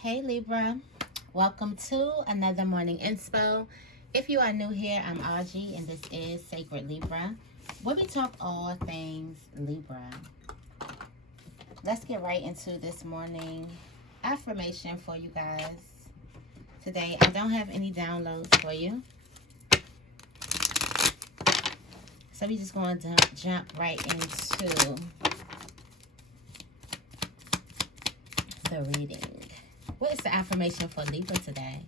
Hey Libra, welcome to another morning inspo. If you are new here, I'm Auji and this is Sacred Libra, where we talk all things Libra. Let's get right into this morning affirmation for you guys. Today, I don't have any downloads for you. So we're just going to jump right into the reading. What is the affirmation for Libra today?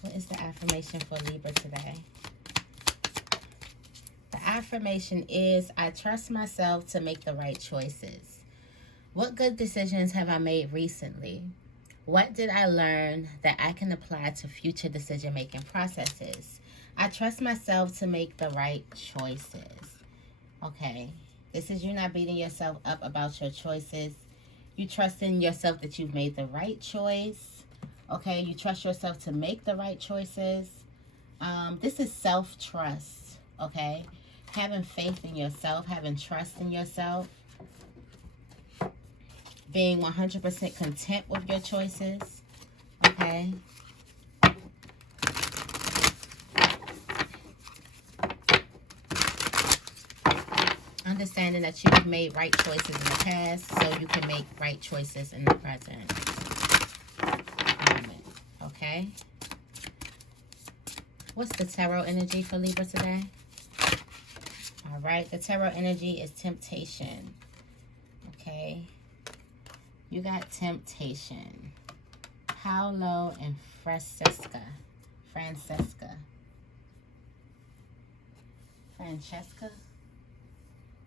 What is the affirmation for Libra today? The affirmation is, I trust myself to make the right choices. What good decisions have I made recently? What did I learn that I can apply to future decision-making processes? I trust myself to make the right choices. Okay, this is you not beating yourself up about your choices. You trust in yourself that you've made the right choice. Okay, you trust yourself to make the right choices. This is self-trust, okay? Having faith in yourself, having trust in yourself. Being 100% content with your choices, okay? Understanding that you've made right choices in the past, so you can make right choices in the present moment, okay? What's the tarot energy for Libra today? All right, the tarot energy is temptation, okay? You got temptation. Paolo and Francesca.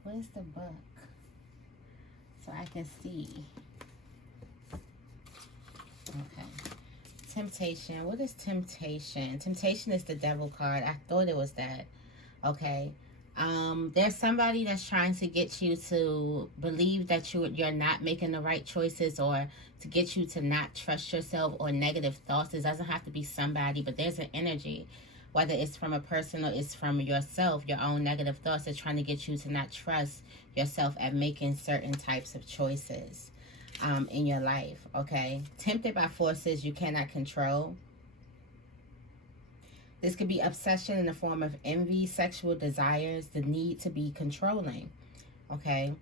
Where's the book? So I can see. Okay. Temptation. What is temptation? Temptation is the devil card. I thought it was that. Okay. There's somebody that's trying to get you to believe that you're not making the right choices, or to get you to not trust yourself, or negative thoughts. It doesn't have to be somebody, but there's an energy. Whether it's from a person or it's from yourself, your own negative thoughts are trying to get you to not trust yourself at making certain types of choices in your life, okay? Tempted by forces you cannot control. This could be obsession in the form of envy, sexual desires, the need to be controlling, okay?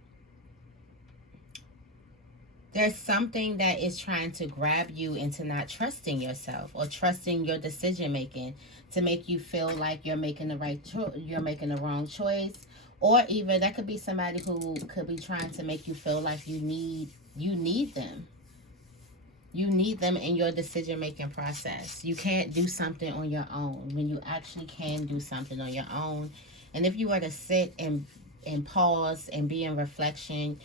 There's something that is trying to grab you into not trusting yourself or trusting your decision making, to make you feel like you're making the right choice, you're making the wrong choice, or even that could be somebody who could be trying to make you feel like you need them. You need them in your decision making process. You can't do something on your own when you actually can do something on your own. And if you were to sit and pause and be in reflection,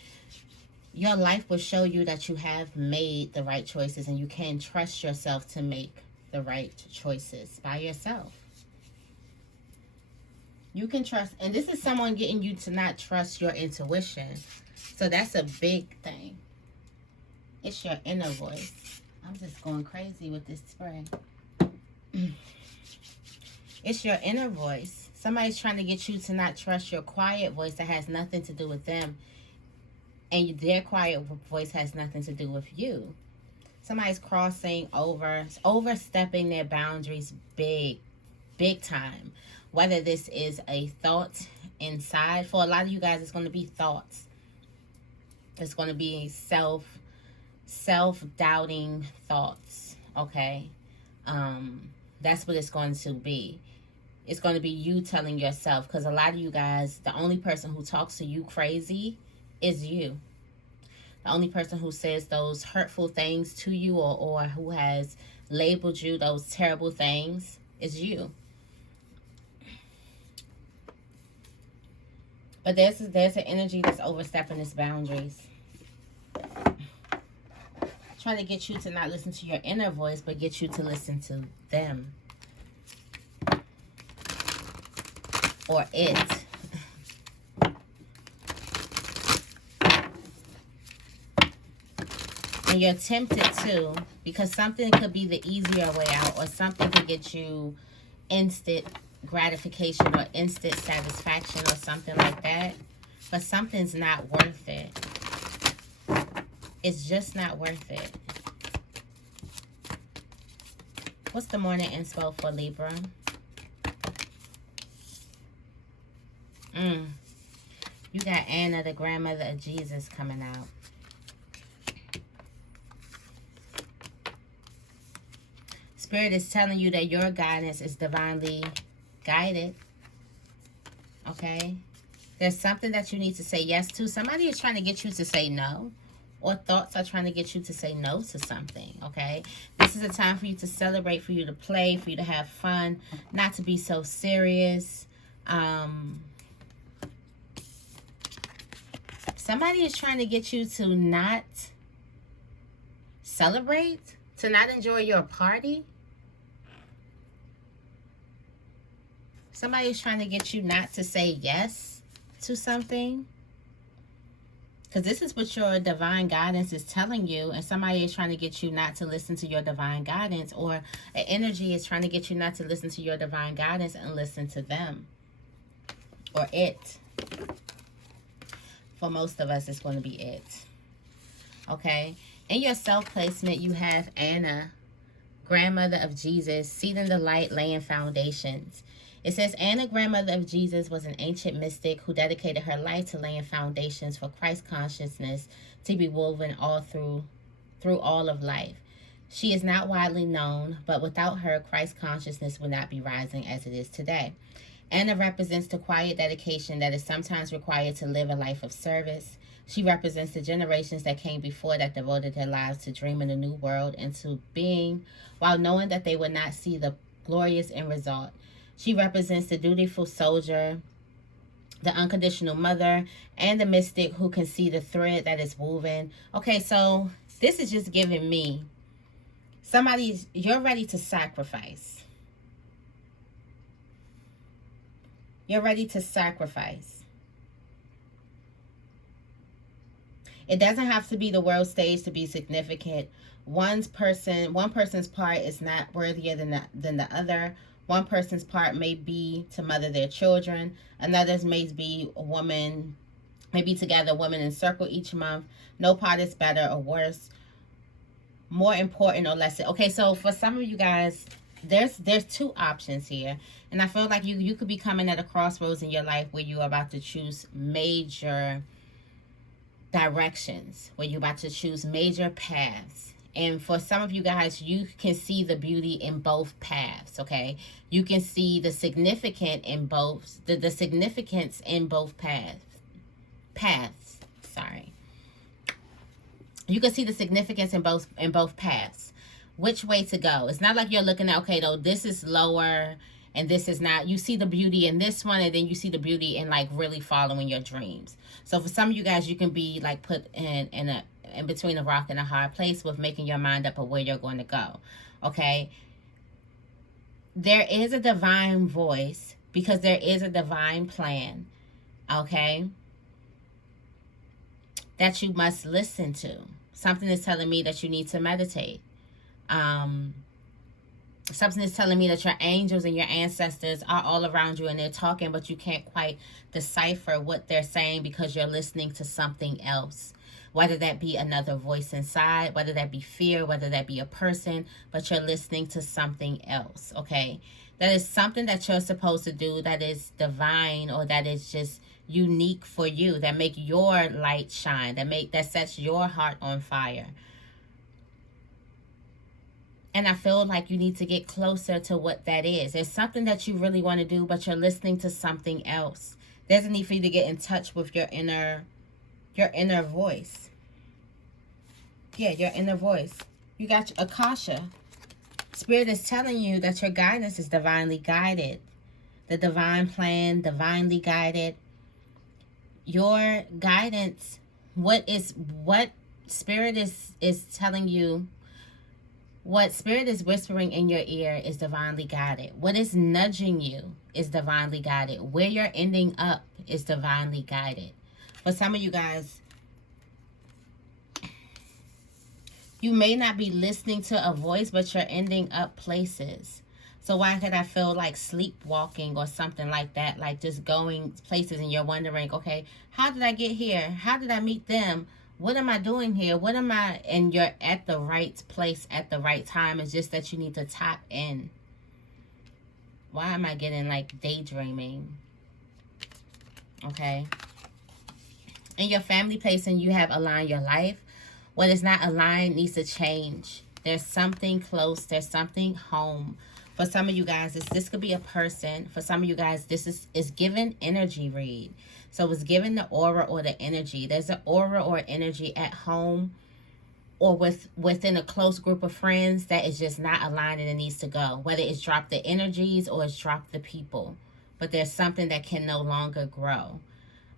your life will show you that you have made the right choices, and you can trust yourself to make the right choices by yourself. You can trust, and this is someone getting you to not trust your intuition. So that's a big thing. It's your inner voice. I'm just going crazy with this spray. It's your inner voice. Somebody's trying to get you to not trust your quiet voice that has nothing to do with them. And their quiet voice has nothing to do with you. Somebody's overstepping their boundaries big time. Whether this is a thought inside. For a lot of you guys, it's going to be thoughts. It's going to be self-doubting thoughts, okay? That's what it's going to be. It's going to be you telling yourself, because a lot of you guys, the only person who talks to you crazy is you. The only person who says those hurtful things to you, or who has labeled you those terrible things, is you. But there's an energy that's overstepping its boundaries. Trying to get you to not listen to your inner voice, but get you to listen to them. Or it. And you're tempted to, because something could be the easier way out, or something could get you instant gratification or instant satisfaction or something like that. But something's not worth it. It's just not worth it. What's the morning inspo for Libra? You got Anna, the grandmother of Jesus, coming out. Spirit is telling you that your guidance is divinely guided. Okay? There's something that you need to say yes to. Somebody is trying to get you to say no. Or thoughts are trying to get you to say no to something. Okay? This is a time for you to celebrate, for you to play, for you to have fun. Not to be so serious. Somebody is trying to get you to not celebrate. To not enjoy your party. Somebody is trying to get you not to say yes to something. Because this is what your divine guidance is telling you. And somebody is trying to get you not to listen to your divine guidance. Or an energy is trying to get you not to listen to your divine guidance and listen to them. Or it. For most of us, it's going to be it. Okay? In your self-placement, you have Anna, grandmother of Jesus, seeding the light, laying foundations. It says, Anna, grandmother of Jesus, was an ancient mystic who dedicated her life to laying foundations for Christ consciousness to be woven all through all of life. She is not widely known, but without her, Christ consciousness would not be rising as it is today. Anna represents the quiet dedication that is sometimes required to live a life of service. She represents the generations that came before that devoted their lives to dreaming a new world into being, while knowing that they would not see the glorious end result. She represents the dutiful soldier, the unconditional mother, and the mystic who can see the thread that is woven. Okay, so this is just giving me you're ready to sacrifice. You're ready to sacrifice. It doesn't have to be the world stage to be significant. One person's part is not worthier than the other. One person's part may be to mother their children. Another's may be a woman, maybe together women in circle each month. No part is better or worse, more important or less. Okay, so for some of you guys, there's two options here. And I feel like you could be coming at a crossroads in your life where you're about to choose major directions, where you're about to choose major paths. And for some of you guys, you can see the beauty in both paths, okay? You can see the significance in both, the significance in both paths, sorry. You can see the significance in both paths. Which way to go? It's not like you're looking at, okay, though, this is lower and this is not. You see the beauty in this one, and then you see the beauty in, like, really following your dreams. So for some of you guys, you can be, like, put in between a rock and a hard place with making your mind up of where you're going to go. Okay? There is a divine voice because there is a divine plan. Okay? That you must listen to. Something is telling me that you need to meditate. Something is telling me that your angels and your ancestors are all around you and they're talking, but you can't quite decipher what they're saying because you're listening to something else. Whether that be another voice inside, whether that be fear, whether that be a person, but you're listening to something else, okay? That is something that you're supposed to do that is divine, or that is just unique for you, that make your light shine, that sets your heart on fire. And I feel like you need to get closer to what that is. There's something that you really want to do, but you're listening to something else. There's a need for you to get in touch with your inner voice. Yeah, your inner voice. You got Akasha. Spirit is telling you that your guidance is divinely guided. The divine plan, divinely guided. Your guidance, what Spirit is telling you, what Spirit is whispering in your ear is divinely guided. What is nudging you is divinely guided. Where you're ending up is divinely guided. For some of you guys, you may not be listening to a voice, but you're ending up places. So why could I feel like sleepwalking or something like that? Like just going places and you're wondering, okay, how did I get here? How did I meet them? what am I doing here? What am I? And you're at the right place at the right time. It's just that you need to tap in. Why am I getting like daydreaming? Okay. In your family place, and you have aligned your life. What is not aligned needs to change. There's something close. There's something home. For some of you guys, this could be a person. For some of you guys, this is given energy read. So it's given the aura or the energy. There's an aura or energy at home or within a close group of friends that is just not aligned and it needs to go. Whether it's dropped the energies or it's dropped the people. But there's something that can no longer grow.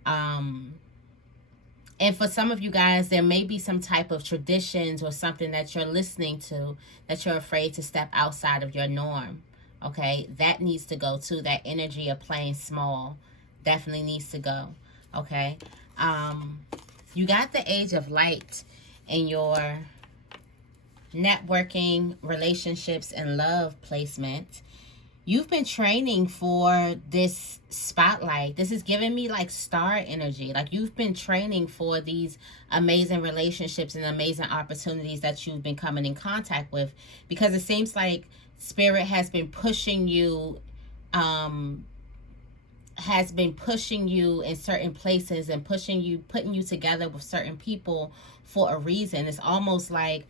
And for some of you guys, there may be some type of traditions or something that you're listening to that you're afraid to step outside of your norm. Okay, that needs to go too. That energy of playing small definitely needs to go. Okay, you got the Age of Light in your networking, relationships, and love placement. You've been training for this spotlight. This is giving me like star energy. Like you've been training for these amazing relationships and amazing opportunities that you've been coming in contact with, because it seems like Spirit has been pushing you, in certain places and putting you together with certain people for a reason. It's almost like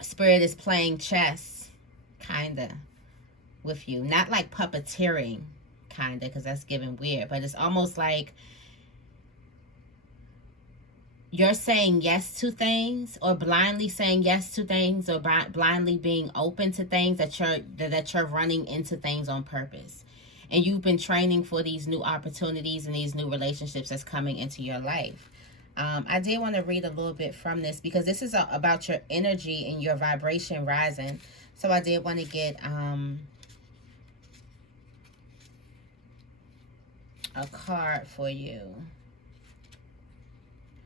Spirit is playing chess, kinda, with you. Not like puppeteering, kinda, because that's giving weird, but it's almost like you're saying yes to things, or blindly saying yes to things, or blindly being open to things, that you're running into things on purpose. And you've been training for these new opportunities and these new relationships that's coming into your life. I did want to read a little bit from this, because this is about your energy and your vibration rising. So I did want to get a card for you.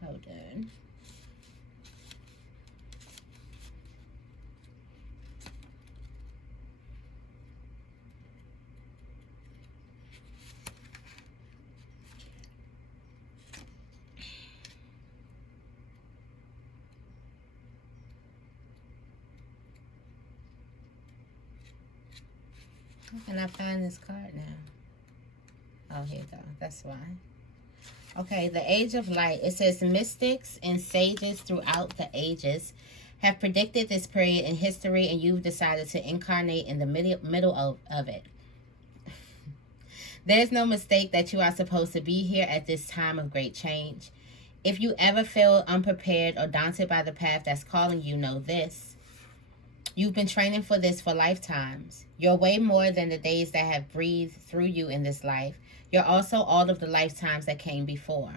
Hold on. How can I find this card now? Oh, here you go. That's why. Okay, the Age of Light. It says mystics and sages throughout the ages have predicted this period in history, and you've decided to incarnate in the middle of it. There's no mistake that you are supposed to be here at this time of great change. If you ever feel unprepared or daunted by the path that's calling you, know this. You've been training for this for lifetimes. You're way more than the days that have breathed through you in this life. You're also all of the lifetimes that came before.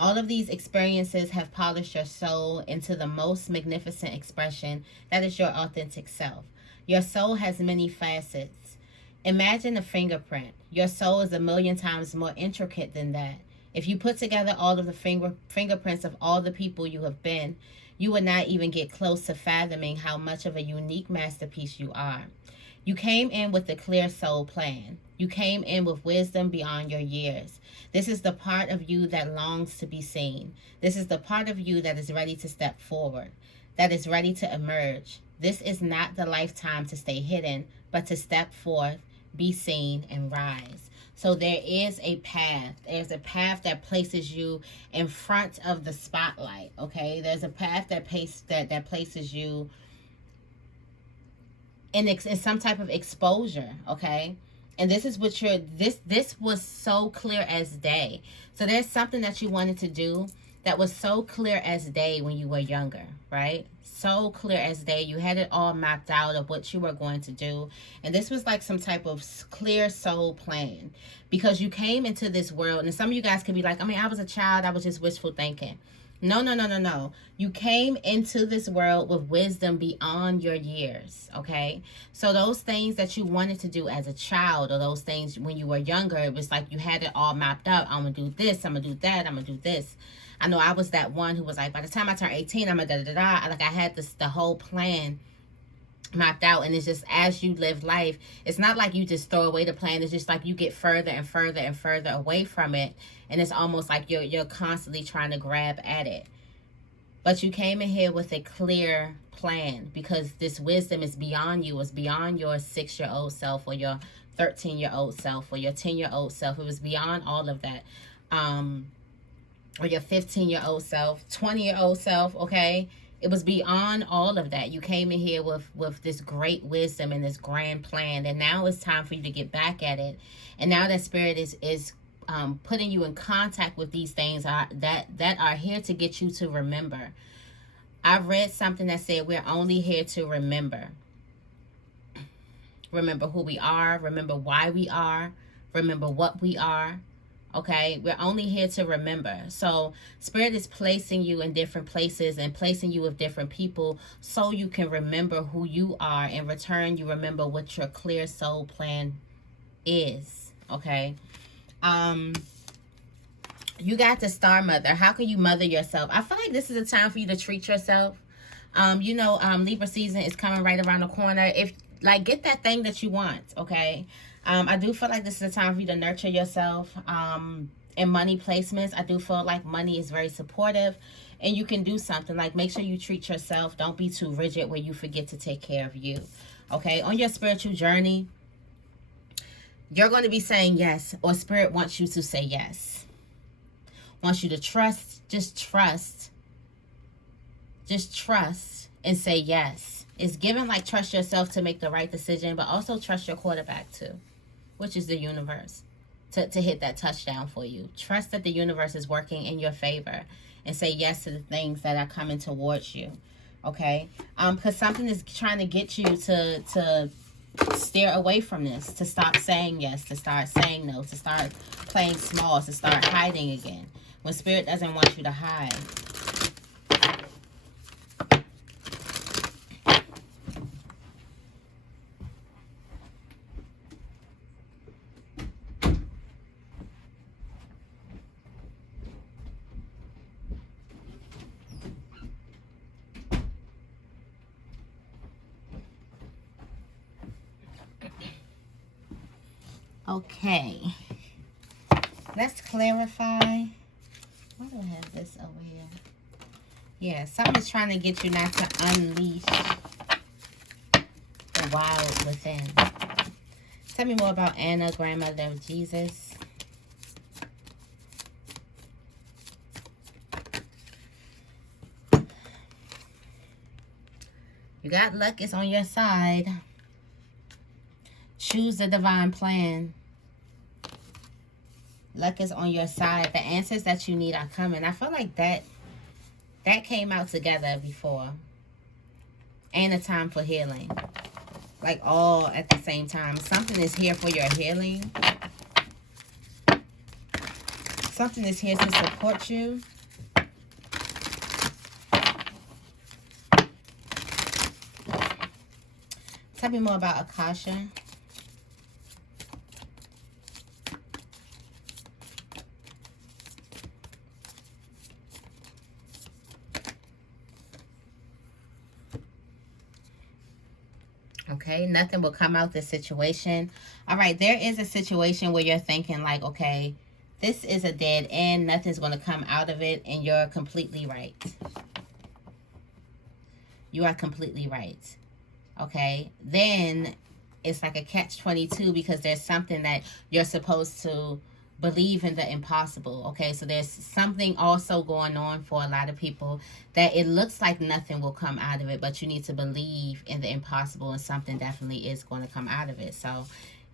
All of these experiences have polished your soul into the most magnificent expression that is your authentic self. Your soul has many facets. Imagine a fingerprint. Your soul is 1,000,000 times more intricate than that. If you put together all of the fingerprints of all the people you have been, you would not even get close to fathoming how much of a unique masterpiece you are. You came in with a clear soul plan. You came in with wisdom beyond your years. This is the part of you that longs to be seen. This is the part of you that is ready to step forward, that is ready to emerge. This is not the lifetime to stay hidden, but to step forth, be seen, and rise. So there is a path. There's a path that places you in front of the spotlight, okay? There's a path that places you in some type of exposure, okay? And this is what this was so clear as day. So there's something that you wanted to do that was so clear as day when you were younger, right? So clear as day. You had it all mapped out of what you were going to do. And this was like some type of clear soul plan, because you came into this world, and some of you guys could be like, I mean, I was a child, I was just wishful thinking. No. You came into this world with wisdom beyond your years, okay? So those things that you wanted to do as a child, or those things when you were younger, it was like you had it all mapped out. I'm going to do this, I'm going to do that, I'm going to do this. I know I was that one who was like, by the time I turn 18, I'm going to da-da-da-da. Like I had the whole plan mapped out. And it's just, as you live life, it's not like you just throw away the plan. It's just like you get further and further and further away from it. And it's almost like you're constantly trying to grab at it. But you came in here with a clear plan, because this wisdom is beyond you. It's beyond your 6-year-old self or your 13-year-old self or your 10-year-old self. It was beyond all of that. Or your 15-year-old self, 20-year-old self, okay? It was beyond all of that. You came in here with this great wisdom and this grand plan, and now it's time for you to get back at it. And now that Spirit is putting you in contact with these things that are here to get you to remember. I read something that said we're only here to remember. Remember who we are. Remember why we are. Remember what we are. Okay, we're only here to remember. So Spirit is placing you in different places and placing you with different people so you can remember who you are. In return, you remember what your clear soul plan is. Okay. You got the Star Mother. How can you mother yourself? I feel like this is a time for you to treat yourself. Libra season is coming right around the corner. Get that thing that you want, okay? I do feel like this is a time for you to nurture yourself. In money placements, I do feel like money is very supportive, and you can do something like make sure you treat yourself. Don't be too rigid where you forget to take care of you, okay? On your spiritual journey, you're going to be saying yes, or Spirit wants you to say yes. Wants you to trust, just trust and say yes. It's given like trust yourself to make the right decision, but also trust your quarterback too, which is the universe, to hit that touchdown for you. Trust that the universe is working in your favor, and say yes to the things that are coming towards you, okay? Because something is trying to get you to steer away from this, to stop saying yes, to start saying no, to start playing small, to start hiding again, when Spirit doesn't want you to hide. Okay, let's clarify. Why do I have this over here? Yeah, something's trying to get you not to unleash the wild within. Tell me more about Anna, grandmother of Jesus. You got luck, it's on your side. Choose the divine plan. Luck is on your side. The answers that you need are coming. I feel like that came out together before. And a time for healing. Like all at the same time. Something is here for your healing. Something is here to support you. Tell me more about Akasha. Okay, nothing will come out this situation. All right, there is a situation where you're thinking like, okay, this is a dead end. Nothing's going to come out of it, and you're completely right. You are completely right. Okay, then it's like a catch-22 because there's something that you're supposed to believe in the impossible. Okay, so there's something also going on for a lot of people that it looks like nothing will come out of it, but you need to believe in the impossible, and something definitely is going to come out of it. So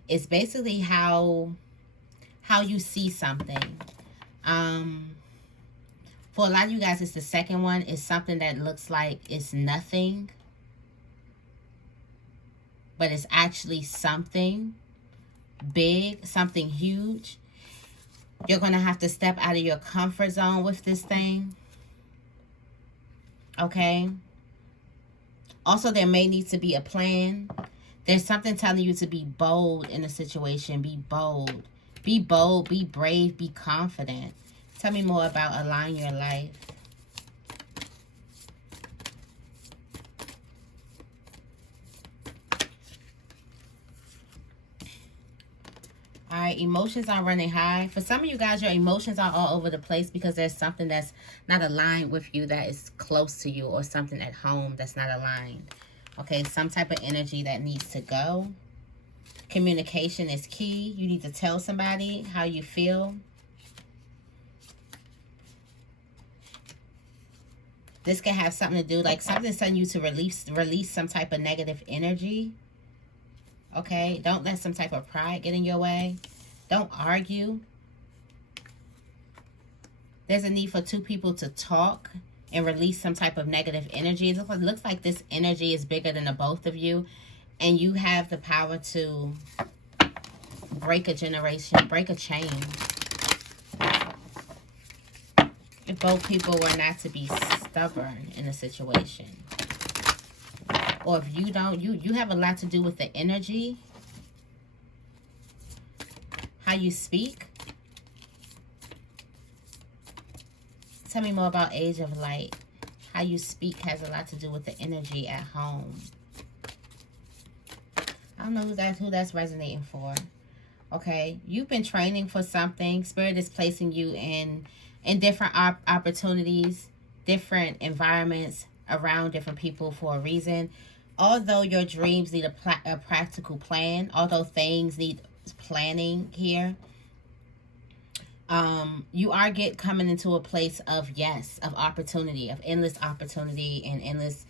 it's basically how you see something. For a lot of you guys, it's the second one. It's something that looks like it's nothing, but it's actually something big, something huge. You're going to have to step out of your comfort zone with this thing. Okay? Also, there may need to be a plan. There's something telling you to be bold in a situation. Be bold. Be bold. Be brave. Be confident. Tell me more about align your life. All right, emotions are running high. For some of you guys, your emotions are all over the place because there's something that's not aligned with you that is close to you or something at home that's not aligned. Okay, some type of energy that needs to go. Communication is key. You need to tell somebody how you feel. This can have something to do, like something's telling you to release some type of negative energy. Okay, don't let some type of pride get in your way. Don't argue. There's a need for two people to talk and release some type of negative energy. It looks like this energy is bigger than the both of you, and you have the power to break a generation, break a chain. If both people were not to be stubborn in a situation. Or if you don't, you have a lot to do with the energy. How you speak. Tell me more about Age of Light. How you speak has a lot to do with the energy at home. I don't know who that's resonating for. Okay, you've been training for something. Spirit is placing you in different opportunities, different environments, around different people for a reason. Although your dreams need a practical plan, although things need planning here, you are coming into a place of yes, of opportunity, of endless opportunity, and endless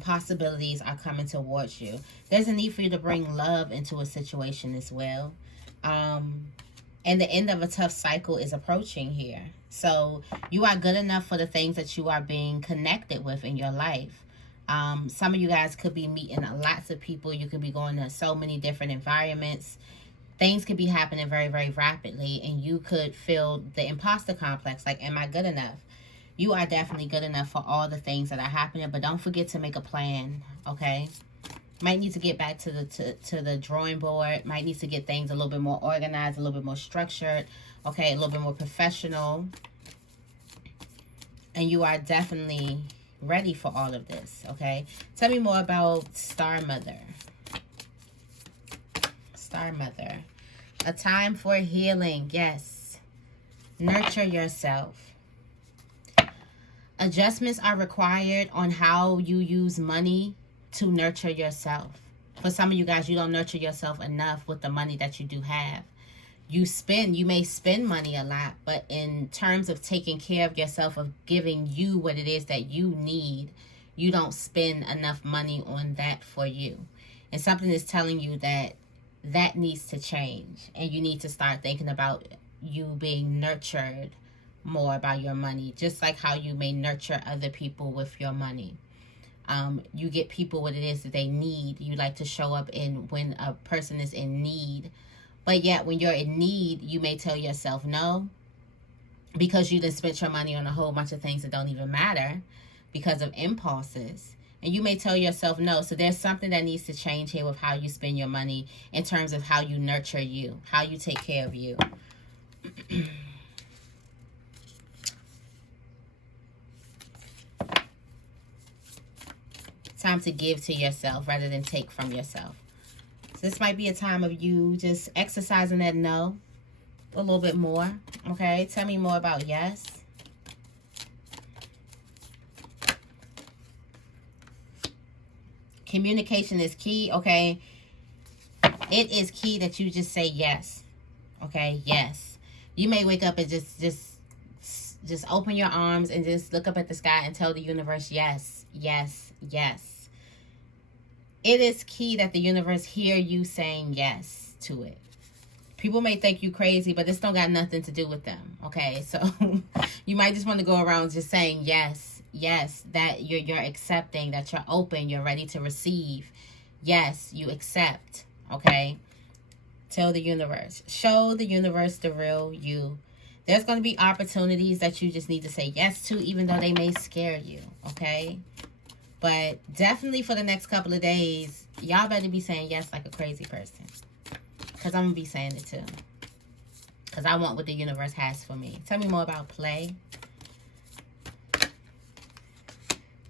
possibilities are coming towards you. There's a need for you to bring love into a situation as well. And the end of a tough cycle is approaching here. So you are good enough for the things that you are being connected with in your life. Some of you guys could be meeting lots of people. You could be going to so many different environments. Things could be happening very, very rapidly, and you could feel the imposter complex. Like, am I good enough? You are definitely good enough for all the things that are happening, but don't forget to make a plan, okay? Might need to get back to the drawing board. Might need to get things a little bit more organized, a little bit more structured, okay? A little bit more professional. And you are definitely ready for all of this, okay? Tell me more about Star Mother. Star Mother. A time for healing, yes. Nurture yourself. Adjustments are required on how you use money to nurture yourself. For some of you guys, you don't nurture yourself enough with the money that you do have. You may spend money a lot, but in terms of taking care of yourself, of giving you what it is that you need, you don't spend enough money on that for you. And something is telling you that that needs to change, and you need to start thinking about you being nurtured more by your money, just like how you may nurture other people with your money. You get people what it is that they need. You like to show up in when a person is in need, but yet when you're in need, you may tell yourself no, because you done spent your money on a whole bunch of things that don't even matter because of impulses. And you may tell yourself no. So there's something that needs to change here with how you spend your money in terms of how you nurture you, how you take care of you. Time to give to yourself rather than take from yourself. So this might be a time of you just exercising that no a little bit more. Okay, tell me more about yes. Communication is key, okay? It is key that you just say yes, okay? Yes. You may wake up and just open your arms and just look up at the sky and tell the universe yes, yes, yes. It is key that the universe hear you saying yes to it. People may think you crazy, but this don't got nothing to do with them, okay? So you might just want to go around just saying yes. Yes, that you're accepting, that you're open, you're ready to receive. Yes, you accept, okay? Tell the universe. Show the universe the real you. There's going to be opportunities that you just need to say yes to, even though they may scare you, okay? But definitely for the next couple of days, y'all better be saying yes like a crazy person. Because I'm going to be saying it too. Because I want what the universe has for me. Tell me more about play.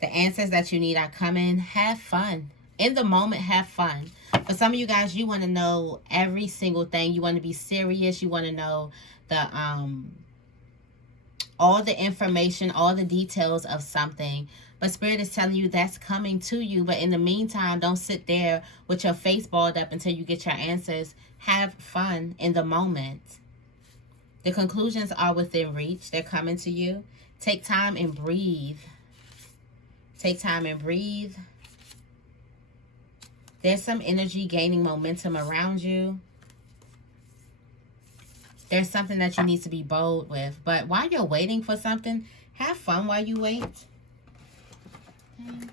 The answers that you need are coming. Have fun. In the moment, have fun. For some of you guys, you want to know every single thing. You want to be serious. You want to know the all the information, all the details of something. But Spirit is telling you that's coming to you. But in the meantime, don't sit there with your face balled up until you get your answers. Have fun in the moment. The conclusions are within reach. They're coming to you. Take time and breathe. Take time and breathe. There's some energy gaining momentum around you. There's something that you need to be bold with. But while you're waiting for something, have fun while you wait. Okay.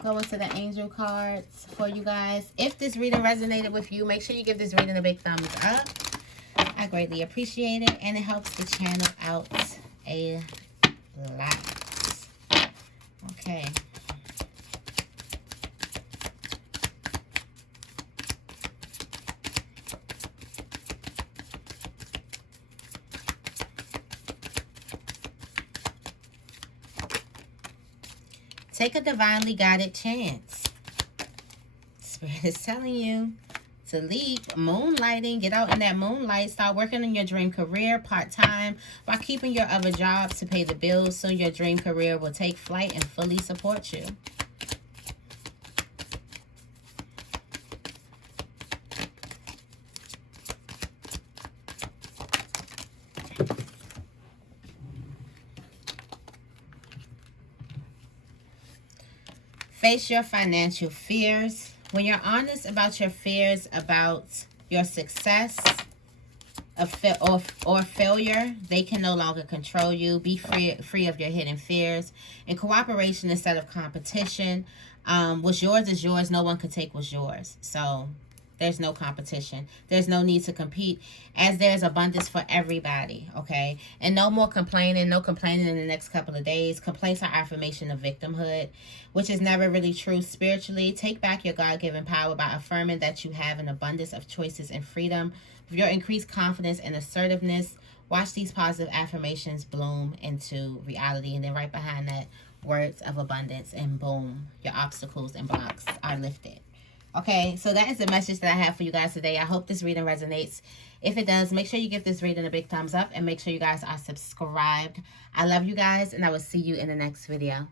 Go into the angel cards for you guys. If this reading resonated with you, make sure you give this reading a big thumbs up. I greatly appreciate it, and it helps the channel out a lot. Okay. Take a divinely guided chance. Spirit is telling you to leap, moonlighting, get out in that moonlight, start working on your dream career part-time while keeping your other jobs to pay the bills. Soon your dream career will take flight and fully support you. Face your financial fears. When you're honest about your fears about your success or failure, they can no longer control you. Be free of your hidden fears. In cooperation instead of competition. What's yours is yours. No one can take what's yours. So there's no competition. There's no need to compete, as there's abundance for everybody, okay? And no more complaining. No complaining in the next couple of days. Complaints are affirmation of victimhood, which is never really true spiritually. Take back your God-given power by affirming that you have an abundance of choices and freedom. With your increased confidence and assertiveness, watch these positive affirmations bloom into reality. And then right behind that, words of abundance, and boom, your obstacles and blocks are lifted. Okay, so that is the message that I have for you guys today. I hope this reading resonates. If it does, make sure you give this reading a big thumbs up and make sure you guys are subscribed. I love you guys, and I will see you in the next video.